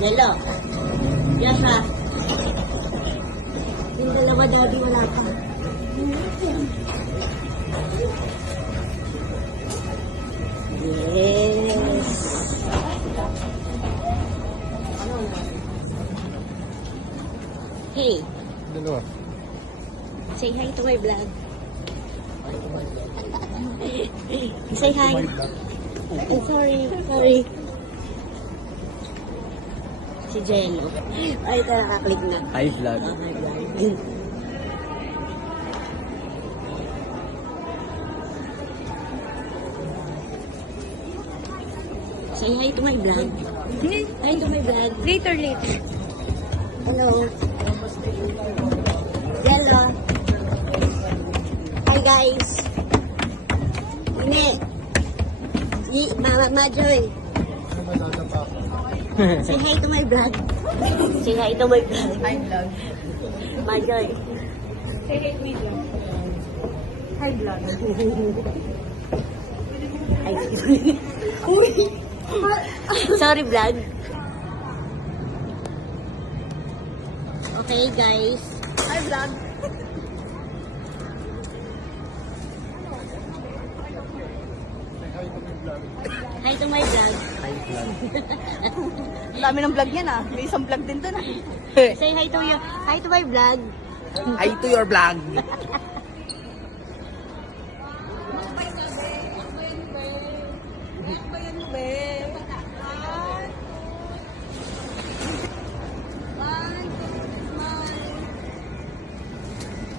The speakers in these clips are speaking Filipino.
Yelo. Yasa. Yung dalawa daddy wala pa. Yes. Hey. Dalawa. Say hi to my vlog. Say hi. Oh, sorry. Si Jello. Ay, ito nakaklik na. Hi, vlog. Oh, my vlog. Say hi to my vlog. Hi to my vlog. Later. Hello. Jello. Hi guys. Ini. Mama Joy. Say hi to my vlog. Say hi to my vlog. Hi, vlog. Majoy. Say hey to me, vlog. Hi, vlog. Ay, sorry vlog. Okay guys. Hi, vlog. Hi to my vlog. Hi, vlog. Ang dami ng vlog yan ah. May isang vlog din doon ah. Say hi to you. Hi to my vlog. Hi to your vlog.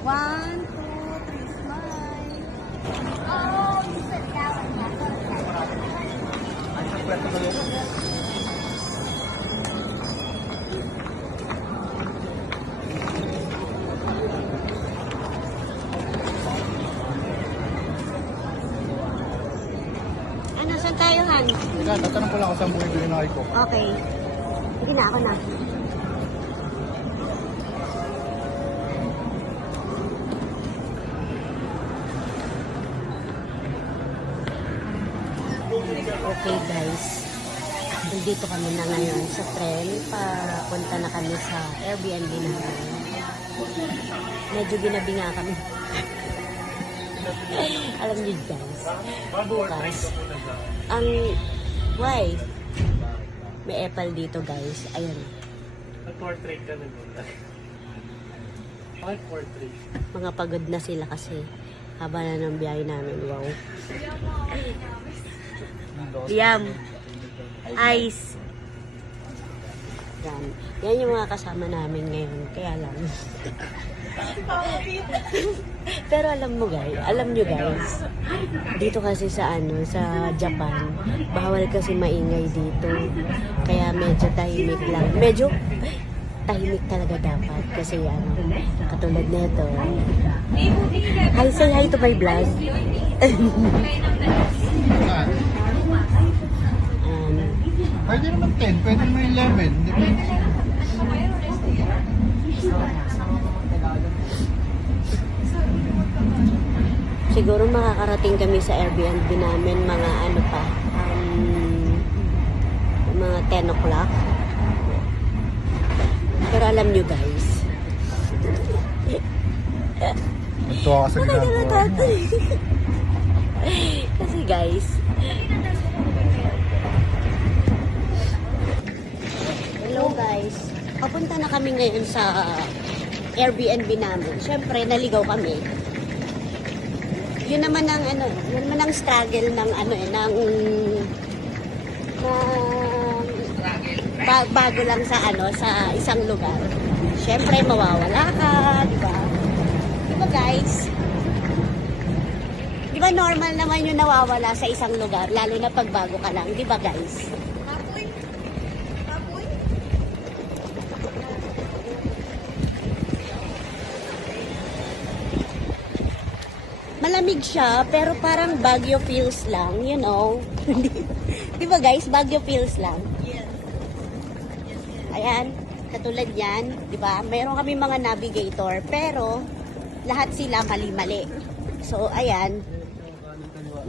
One, two, three, smile. Oh, you said that Ano, saan tayo, Han? Teka, tatanong ko lang kung saan bumibili na ko. Okay. Sige na, ako na. Okay guys, nandito kami na ngayon sa tren. Papunta na kami sa Airbnb namin. Medyo ginabi nga kami. Alam niyo guys, bukas, why? May apple dito guys, ayun. Portrait ka na doon. Bakit portrait? Mga pagod na sila kasi haba na ng biyahe namin, wow. Liam, ice. Yan. Yan yung mga kasama namin ngayon. Kaya lang. Pero alam nyo guys, dito kasi sa sa Japan, bawal kasi maingay dito. Kaya medyo tahimik lang. Medyo tahimik talaga dapat. Kasi katulad nito. Hi, say hi to my vlog. Pwede naman 10, pwede naman 11. Depende. Siguro makakarating kami sa Airbnb namin mga mga 10 o'clock. Pero alam nyo guys, Nagtuwa ka sa ginagawa mo. kasi guys, hello guys, papunta na kami ngayon sa Airbnb namin. Syempre, naligaw kami. Yun naman ang struggle ng bago lang sa sa isang lugar. Syempre, mawawala ka, di ba? Di ba guys? Di ba normal naman yung nawawala sa isang lugar, lalo na pag bago ka lang, di ba guys? Malamig siya, pero parang Baguio feels lang, you know. Di ba guys, Baguio feels lang. Ayan, katulad yan, di ba? Meron kami mga navigator, pero lahat sila mali-mali. So, ayan,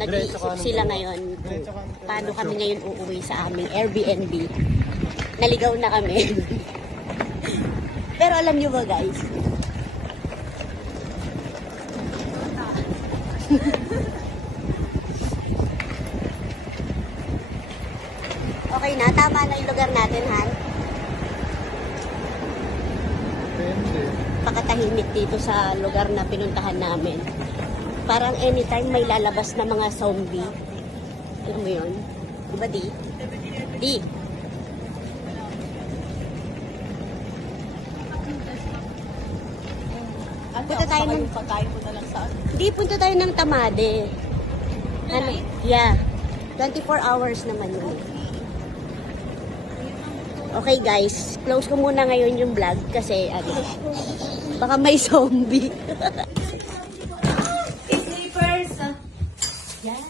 nag-iisip sila ngayon kung paano kami ngayon uuwi sa aming Airbnb. Naligaw na kami. Pero alam nyo ba guys? Okay na, tama na yung lugar natin, Han. Depende. Pakatahimik dito sa lugar na pinuntahan namin. Parang anytime may lalabas na mga zombie. Alam mo yun? Diba, Di? Di? Punta tayo ng... Pagkain mo na lang sa ano. Hindi, punta tayo ng Tamade. Ano? Yeah. 24 hours naman yun. Okay guys, close ko muna ngayon yung vlog kasi ano, baka may zombie. Sleepers. Yan.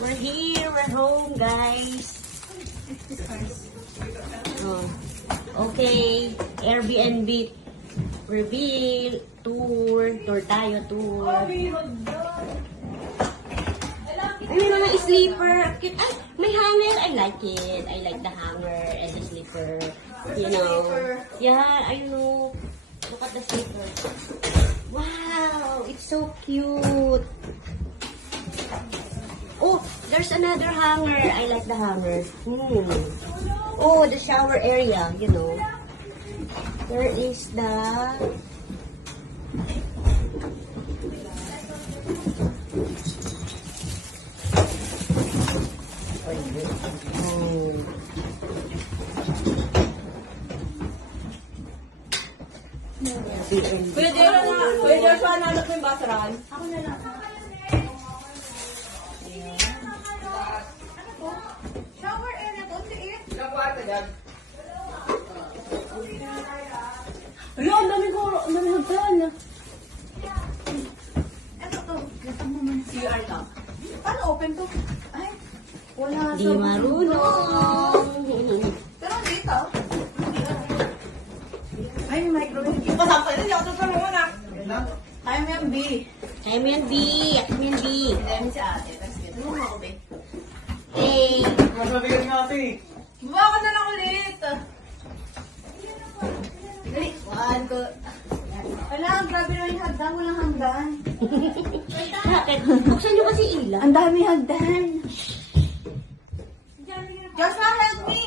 We're here, we're home guys. Oh. Okay, Airbnb reveal, tour tayo, tour. Ay, may mga sleeper. Cute. Ay, may hanger. I like it. I like the hanger and the sleeper. You know. Yeah, I know. Look at the sleeper. Wow, it's so cute. Oh, there's another hanger. I like the hanger. Oh, the shower area, you know. There is the... Pwede siya nanap mo yung basaran. Ako na lang. Shower area doon, liit. Ayun, ang dami hagdan. Ito to, kita mo man. CR lang. Paano open to? Ay, wala Di marunong. Pero dito. Ay, may microwave. Pasapay na niya. Ito sa mga na. Kaya mo yung B. Kaya mo yan, B. At mo yan, B. Dahil si ate. Tapos dito. Ano mo ako, B? Hey. Masabihin nga ate. Buka ka na lang ulit. Dali. One, two. Wala, grabe na yung hagdan. Walang hagdan. Bakit? Buksan nyo kasi ilaw. Ang dami hagdan. Joshua, help me!